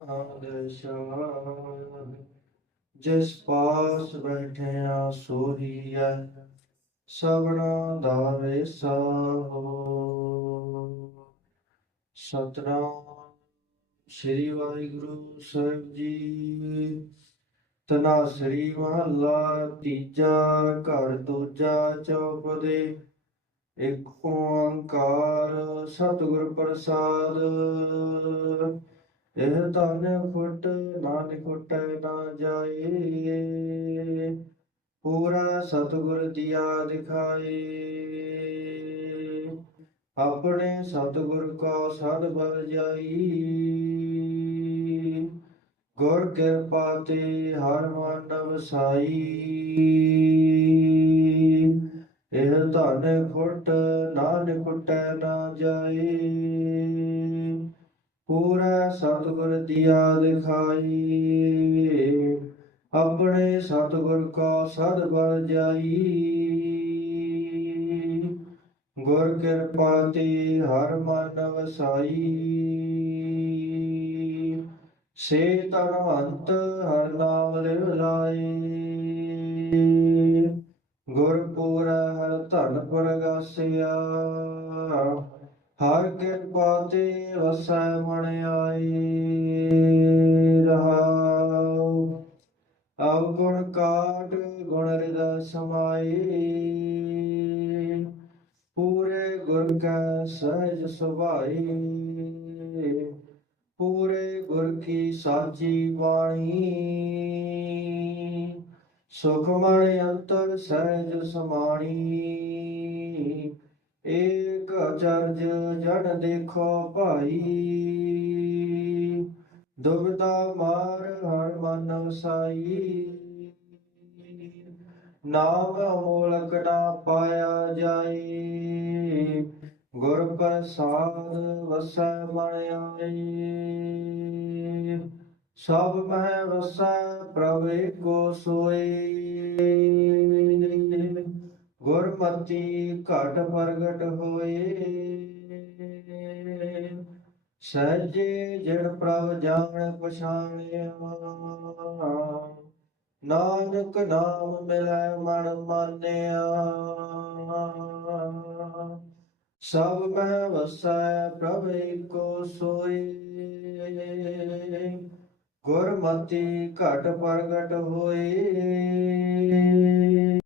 ਆਦੇਸ਼ਾ ਜਿਸ ਪਾਸ ਬੈਠਿਆ ਸੋਹੀਐ ਸਭਨਾ ਦਾ ਵੇਸਾ। ਹੋ ਸਤਨਾਮ ਸ੍ਰੀ ਵਾਹਿਗੁਰੂ ਸਾਹਿਬ ਜੀ। ਤਨਾ ਸ੍ਰੀ ਮਹੱਲਾ ਤੀਜਾ ਘਰ ਦੂਜਾ ਚੌਪਦੇ ਇੱਕ ਓੰਕਾਰ ਸਤਿਗੁਰ ਪ੍ਰਸਾਦ। ਇਹ ਧਨ ਫੁੱਟ ਨਾਨਕ ਫੁੱਟੈ ਨਾ ਜਾਏ ਪੂਰਾ ਸਤਿਗੁਰ ਦੀਆ ਦਿਖਾਈ ਆਪਣੇ ਸਤਿਗੁਰ ਕਾ ਸਦ ਬਲ ਜਾਈ। ਗੁਰ ਕਿਰਪਾ ਤੇ ਹਰ ਮਨ ਵਸਾਈ। ਇਹ ਧਨ ਫੁੱਟ ਨਾਨਕ ਫੁੱਟੈ ਨਾ ਜਾਏ। ਪੂਰਾ ਸਤਿਗੁਰ ਦੀਆ ਦਿਖਾਈ। ਆਪਣੇ ਸਤਿਗੁਰ ਕਾ ਸਦ ਬਲ ਜਾਈ। ਗੁਰ ਕਿਰਪਾ ਤੇ ਹਰ ਮਨ ਵਸਾਈ। ਸੇ ਤਨਵੰਤ ਹਰ ਨਾਮ ਲਿਵ ਲਾਏ। ਗੁਰਪੁਰ ਹਰ ਧਨ ਪ੍ਰਗਾਸਿਆ। ਹਰ ਕਿਰਪਾ ਤੇ ਵਸੈ ਮਣ ਆਈ ਰਹਾਉ। ਅਵ ਗੁਣ ਕਾਟ ਗੁਣ ਰਿਦਾ ਸਮਾਈ। ਪੂਰੇ ਗੁਰ ਕੈ ਸਹਿਜ ਸੁਭਾਈ। ਪੂਰੇ ਗੁਰ ਕੀ ਸਾਚੀ ਬਾਣੀ। ਸੁਖ ਮਣ ਅੰਤਰ ਸਹਿਜ ਸਮਾਣੀ। ਏਕ ਅਚਰਜ ਜਨ ਦੇਖੋ ਭਾਈ। ਦੁਬਦਾ ਮਾਰ ਹਰ ਮਨ ਵਸਾਈ। ਨਾਮ ਅਮੋਲਕ ਨਾ ਪਾਇਆ ਜਾਏ ਗੁਰ ਪ੍ਰਸਾਦ ਵਸੈ ਮਨ ਆਈ। ਸਭ ਮਹਿ ਵਸੈ ਪ੍ਰਭ ਏਕੋ ਸੋਏ ਗੁਰਮਤੀ ਘਟ ਪ੍ਰਗਟ ਹੋਏ। ਸਹਿਜੇ ਜਿਣ ਪ੍ਰਭ ਜਾਣ ਪਛਾਣਿਆ। ਨਾਨਕ ਨਾਮ ਮਿਲੈ ਮਨ ਮਾਨਿਆ। ਸਭ ਮੈਂ ਵਸੈ ਪ੍ਰਭ ਏਕੋ ਸੋਈ ਗੁਰਮਤੀ ਘਟ ਪ੍ਰਗਟ ਹੋਏ।